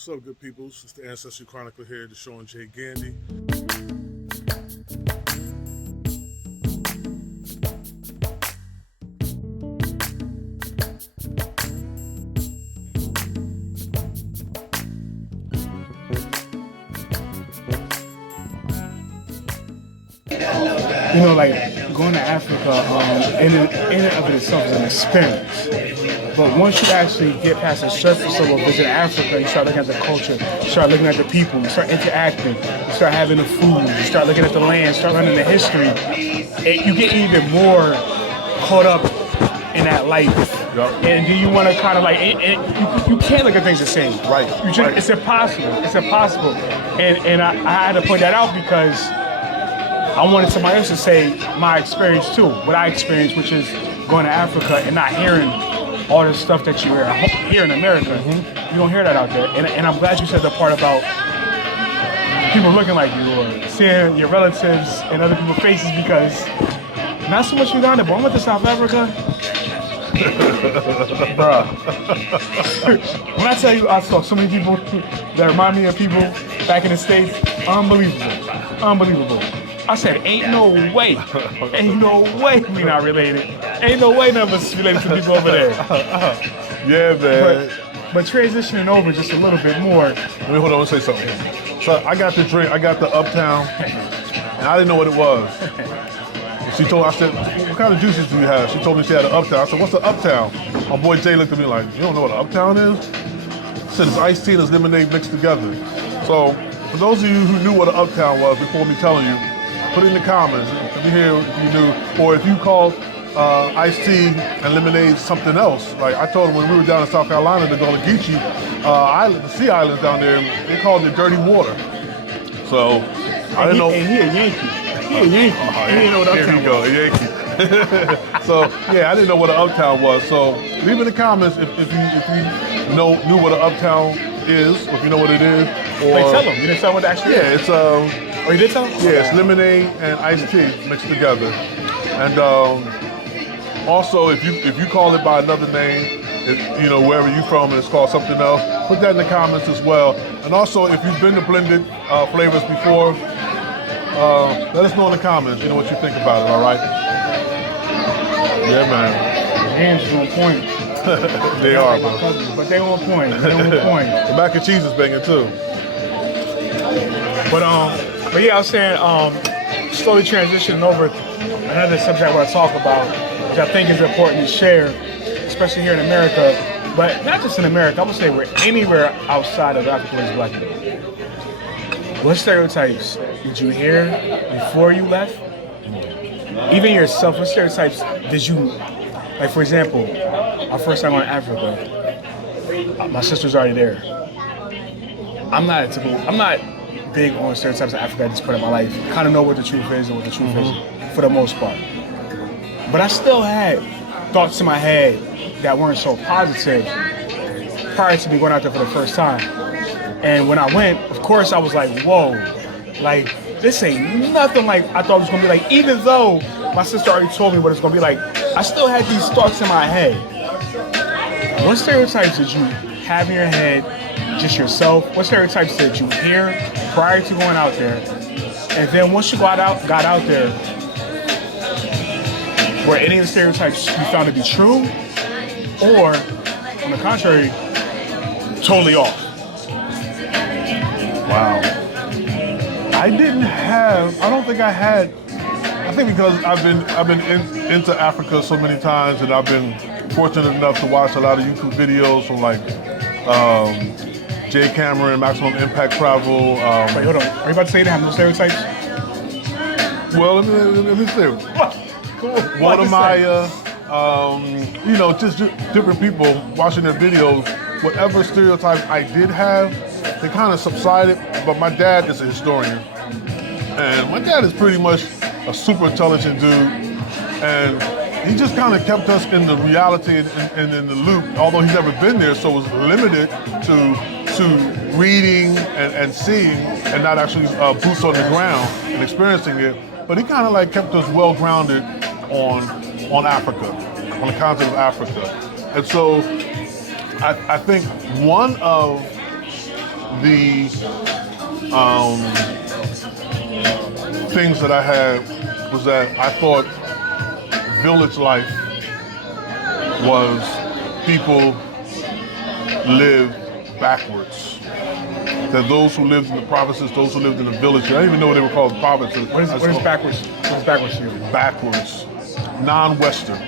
What's up, good peoples? It's the Ancestry Chronicler here, the show on Jay Gandy. You know, like going to Africa, in and of itself is an experience. But once you actually get past the surface of a visit Africa, you start looking at the culture, you start looking at the people, you start interacting, you start having the food, you start looking at the land, start learning the history. You get even more caught up in that life. Yep. And do you want to kind of like, you can't look at things the same. Right. It's impossible. It's impossible. And I had to point that out because I wanted somebody else to say my experience too, what I experienced, which is going to Africa and not hearing all the stuff that you hear here in America. You don't hear that out there. And I'm glad you said the part about people looking like you or seeing your relatives and other people's faces, because not so much Uganda, but I went to South Africa. Bruh. When I tell you I saw so many people that remind me of people back in the States, unbelievable. I said, ain't no way we not related. Ain't no way none of us related to people over there. Yeah, man. But transitioning over just a little bit more. Let me hold on and say something. So I got the drink, I got the Uptown, and I didn't know what it was. She told, I said, what kind of juices do you have? She told me she had an Uptown. I said, what's the Uptown? My boy Jay looked at me like, you don't know what an Uptown is? I said, it's iced tea and it's lemonade mixed together. So for those of you who knew what an Uptown was before me telling you, put it in the comments if you hear if you knew, or if you called iced tea and lemonade something else. Like I told them when we were down in South Carolina to go to Geechee Island, the Sea Islands down there, they called it dirty water. So I didn't know. And he a Yankee. He a Yankee. He didn't know what Uptown was. There you go, Yankee. So yeah, I didn't know what an Uptown was. So leave in the comments if you knew what an Uptown is, or if you know what it is. Or Wait, tell them. You didn't tell them what it actually is? Yeah, it's Oh, you did tell them? yeah, it's lemonade and iced tea mixed together. And also, if you call it by another name, wherever you're from and it's called something else, put that in the comments as well. And also, if you've been to blended flavors before, let us know in the comments, what you think about it, all right? Yeah, man. Hands on point. They are, bro. But they on point. The mac and cheese is banging too. But yeah, I was saying, slowly transitioning over to another subject I want to talk about, which I think is important to share, especially here in America, but not just in America. I would say we're anywhere outside of Africa is black people. What stereotypes did you hear before you left? Even yourself, what stereotypes did you, like for example, our first time going to Africa, my sister's already there. I'm not big on stereotypes of Africa at this point in my life. Kind of know what the truth is and what the truth isn't, for the most part. But I still had thoughts in my head that weren't so positive prior to me going out there for the first time. And when I went, of course, I was like, whoa, like, this ain't nothing like I thought it was gonna be like. Even though my sister already told me what it's gonna be like, I still had these thoughts in my head. What stereotypes did you have in your head, just yourself? What stereotypes did you hear prior to going out there? And then once you got out there, were any of the stereotypes you found to be true? Or, on the contrary, totally off? Wow. I think because I've been into Africa so many times, and I've been fortunate enough to watch a lot of YouTube videos from like Jay Cameron, Maximum Impact Travel. Wait, hold on. Are you about to say they have no stereotypes? Well, let me say. Walter Maya, just different people watching their videos. Whatever stereotypes I did have, they kind of subsided. But my dad is a historian, and my dad is pretty much a super intelligent dude, and he just kind of kept us in the reality and in the loop. Although he's never been there, so it was limited to reading and seeing, and not actually boots on the ground and experiencing it. But he kind of like kept us well grounded on Africa, on the continent of Africa. And so I think one of the things that I had was that I thought village life was people live backwards. That those who lived in the provinces, those who lived in the villages, I didn't even know they were called provinces. What is backwards? What is backwards to you? Backwards, non-Western,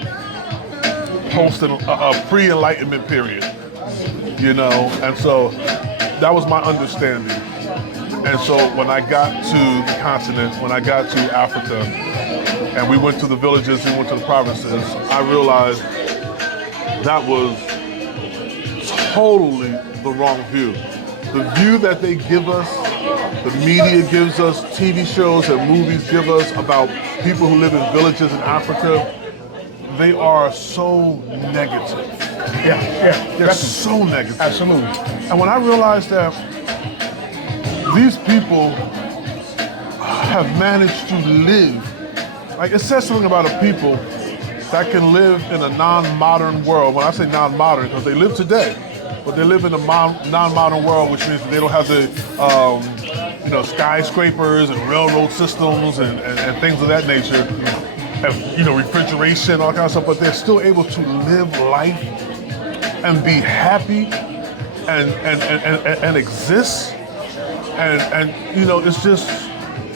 post a pre-Enlightenment period, you know, and so that was my understanding. And so when I got to the continent, when I got to Africa, and we went to the villages and went to the provinces, I realized that was totally the wrong view. The view that they give us, the media gives us, TV shows and movies give us about people who live in villages in Africa, they are so negative. Yeah. They're so negative. Absolutely. And when I realized that these people have managed to live, like it says something about a people that can live in a non-modern world. When I say non-modern, because they live today, but they live in a non-modern world, which means they don't have the skyscrapers and railroad systems and things of that nature, have, refrigeration, all that kind of stuff, but they're still able to live life and be happy and exist. And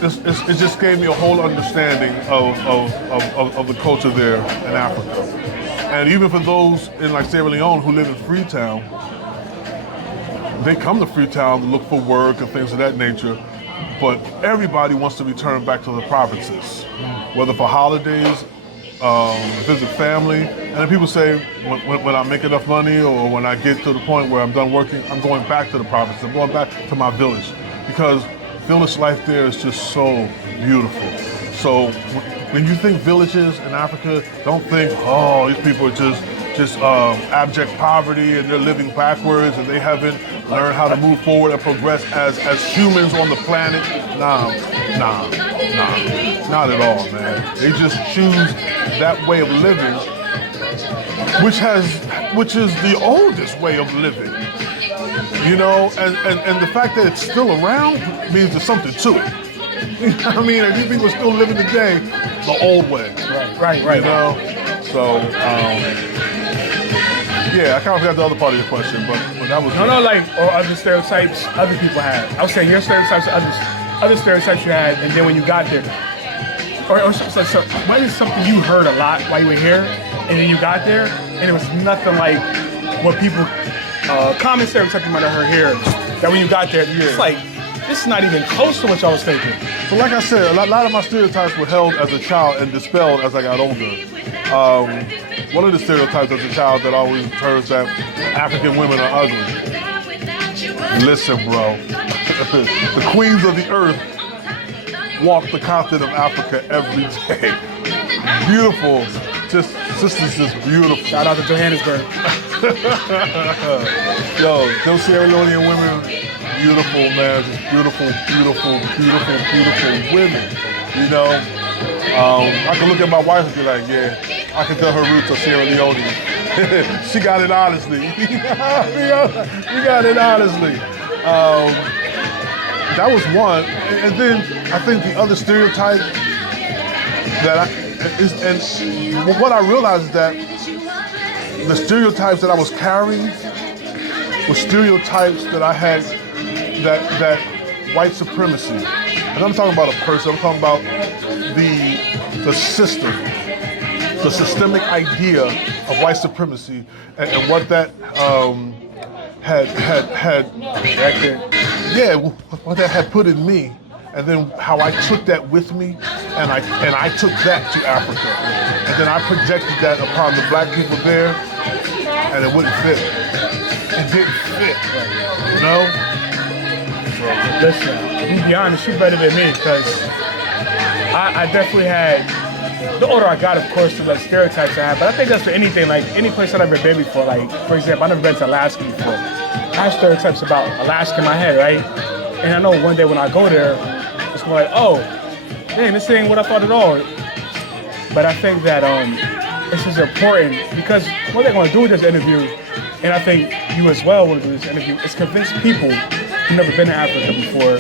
it just gave me a whole understanding of the culture there in Africa. And even for those in like Sierra Leone who live in Freetown, they come to Freetown to look for work and things of that nature, but everybody wants to return back to the provinces, whether for holidays, visit family. And then people say, when I make enough money or when I get to the point where I'm done working, I'm going back to the provinces, I'm going back to my village, because village life there is just so beautiful. So when you think villages in Africa, don't think, oh, these people are just abject poverty and they're living backwards and they haven't learned how to move forward and progress as humans on the planet. Nah, not at all, man. They just choose that way of living, which is the oldest way of living. And the fact that it's still around means there's something to it. You know what I mean? And these people are still living today the old way. Right. So, I kind of forgot the other part of your question, but that was... No, or other stereotypes other people had. I was saying your stereotypes, other stereotypes you had, and then when you got there, or so might be something you heard a lot while you were here, and then you got there, and it was nothing like what people... common stereotype you might have heard here, that when you got there, it's like, this is not even close to what y'all was thinking. So like I said, a lot of my stereotypes were held as a child and dispelled as I got older. One of the stereotypes as a child that always heard that African women are ugly. Listen, bro, the queens of the earth walk the continent of Africa every day. Beautiful, sisters just beautiful. Shout out to Johannesburg. Yo, those Sierra Leonean women, beautiful, man. Just beautiful women. I can look at my wife and be like, yeah, I can tell her roots are Sierra Leonean. She got it honestly. We got it honestly. That was one. And then I think the other stereotype what I realized is that the stereotypes that I was carrying were stereotypes that I had, that white supremacy. And I'm talking about a person, I'm talking about the system, the systemic idea of white supremacy and what that had what that had put in me. And then how I took that with me, and I took that to Africa. And then I projected that upon the black people there, and it wouldn't fit. It didn't fit, So, listen, to be honest, you're better than me, because I definitely had, the older I got, of course, the less stereotypes I had, but I think that's for anything, like any place I've ever been before. Like, for example, I've never been to Alaska before. I have stereotypes about Alaska in my head, right? And I know one day when I go there, it's going like, oh, dang, this ain't what I thought at all. But I think that this is important, because what they're going to do with this interview, and I think you as well want to do this interview, is convince people who've never been to Africa before,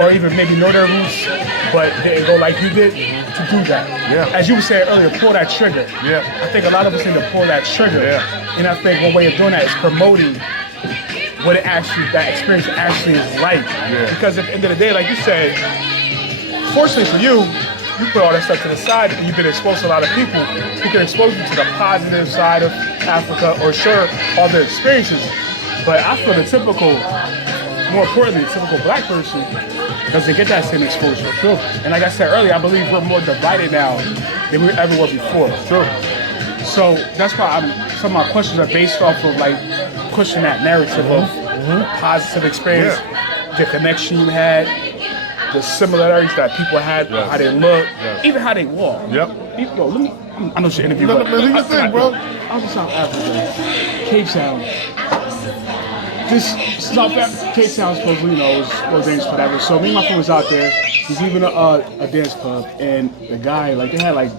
or even maybe know their roots, but didn't go like you did, to do that. Yeah. As you were saying earlier, pull that trigger. Yeah. I think a lot of us need to pull that trigger. Yeah. And I think one way of doing that is promoting what it actually, that experience actually is like. Yeah. Because at the end of the day, like you said, fortunately for you, you put all that stuff to the side and you've been exposed to a lot of people who can expose you to the positive side of Africa or share all their experiences. But I feel the typical, more importantly, the typical black person doesn't get that same exposure. Sure. And like I said earlier, I believe we're more divided now than we ever were before. Sure. So that's why some of my questions are based off of like pushing that narrative of positive experience, the connection you had, the similarities that people had, how they look, even how they walk. Yep. Yo, let me. I know your interview. No, do your thing, bro. I was in South Africa, Cape Town. Cape Town supposedly, was dangerous, whatever. So me and my friend was out there. He's leaving a dance club, and the guy, like, they had like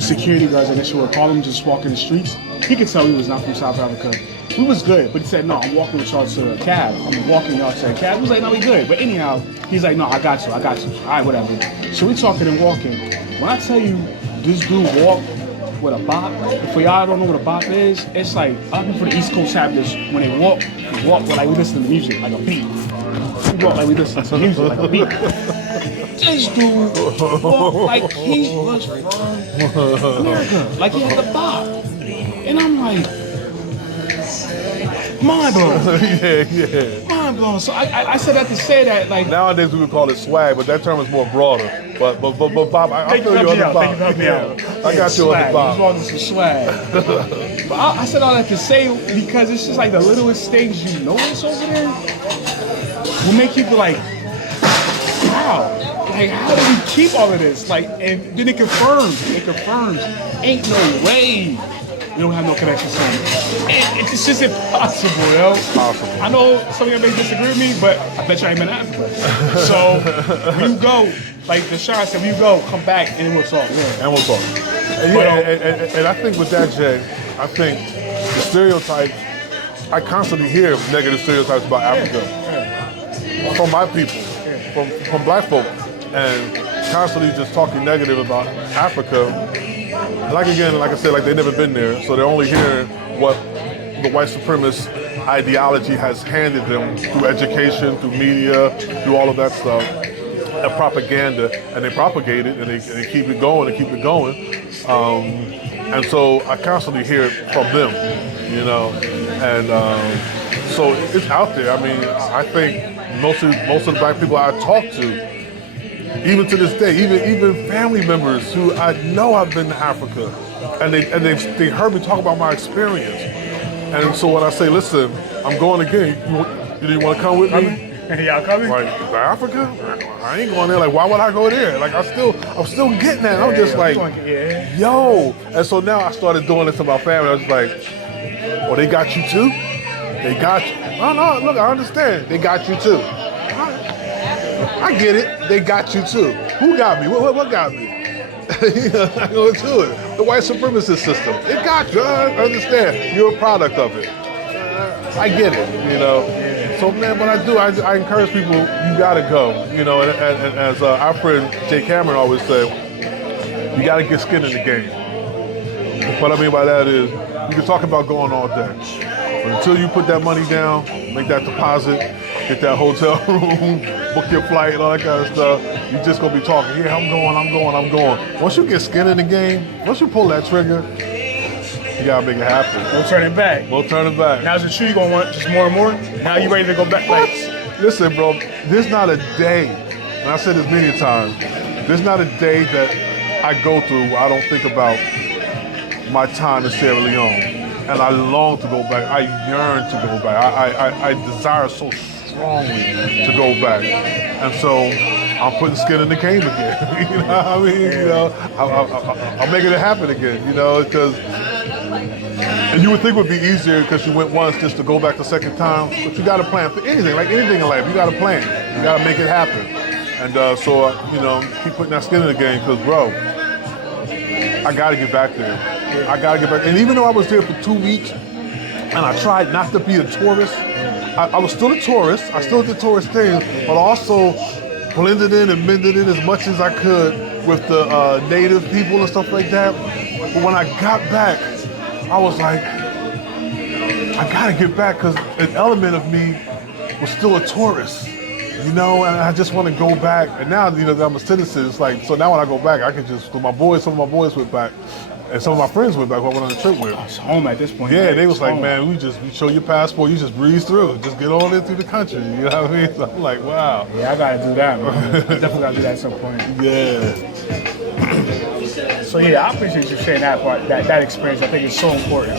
security guards, I guess you would call them, just walking the streets. He could tell he was not from South Africa. We was good, but he said, no, I'm walking with y'all to a cab. I'm walking y'all to a cab. He was like, no, we good. But anyhow, he's like, no, I got you. All right, whatever. So we talking and walking. When I tell you this dude walked with a bop, for y'all don't know what a bop is, it's like, other people from the East Coast have this, when they walk with like we listen to music, like a beat. We walk like we listen to music, like a beat. This dude walked like he was from America, like he had a bop. And I'm like, mind blown. Yeah. Mind blown. So I said that to say that, like, Nowadays we would call it swag, but that term is more broader. But Bob, I feel you on the Bob. I got you on the Bob. He's walking some swag. But I said all that to say because it's just like the littlest things you notice over there will make you be like, wow. Like, how do we keep all of this? Like, and then it confirms, ain't no way we don't have no connection to him. And it's just impossible, yo. Possible. I know some of you may disagree with me, but I bet you I ain't been to Africa. So when you go, like the Shire said, when you go, come back and we'll talk. Yeah. And we'll talk. And I think with that, Jay, I think the stereotypes, I constantly hear negative stereotypes about Africa from my people, from black folk, and constantly just talking negative about Africa. Like again, like I said, like they've never been there, so they're only hearing what the white supremacist ideology has handed them through education, through media, through all of that stuff, and propaganda, and they propagate it, and they keep it going and keep it going. And so I constantly hear it from them, and so it's out there. I mean, I think most of the black people I talk to, even to this day, even family members who I know have been to Africa, and they heard me talk about my experience. And so when I say, listen, I'm going again, you want to come with me? Y'all coming? Like, Africa? I ain't going there. Like, why would I go there? Like, I'm still getting that. I'm just like, yo. And so now I started doing this to my family. I was like, oh, they got you too? They got you. No, look, I understand. They got you too. I get it. They got you too. Who got me? What got me? I go into it. The white supremacist system. It got you. I understand. You're a product of it. I get it. So man, what I do, I encourage people. You gotta go. And as our friend Jay Cameron always said, you gotta get skin in the game. What I mean by that is, you can talk about going all day, but until you put that money down, make that deposit, get that hotel room, book your flight and all that kind of stuff, you're just gonna be talking, yeah, I'm going. Once you get skin in the game, once you pull that trigger, you gotta make it happen. No turning back. Now is it true you're gonna want just more and more? Now you ready to go back? What? Listen, bro, there's not a day, and I've said this many times, there's not a day that I go through where I don't think about my time in Sierra Leone. And I long to go back. I yearn to go back. I desire so strongly to go back. And so I'm putting skin in the game again. You know what I mean? I'm making it happen again, because and you would think it would be easier because you went once just to go back the second time, but you got to plan for anything, like anything in life. You got to plan. You got to make it happen. And so, keep putting that skin in the game because, bro, I got to get back there. I got to get back. And even though I was there for 2 weeks and I tried not to be a tourist, I was still a tourist. I still did tourist things, but also blended in and mended in as much as I could with the native people and stuff like that. But when I got back, I was like, I gotta get back because an element of me was still a tourist, you know, and I just want to go back. And now, you know, that I'm a citizen, it's like, so now when I go back, I can just, some of my boys went back, and some of my friends went back who I went on the trip with. It's home at this point. Yeah, right? they was It's like, home. man, we show your passport, you just breeze through, just get on in through the country, you know what I mean? So I'm like, wow. Yeah, I gotta do that, man. I definitely gotta do that at some point. Yeah. So yeah, I appreciate you sharing that part, that experience. I think it's so important.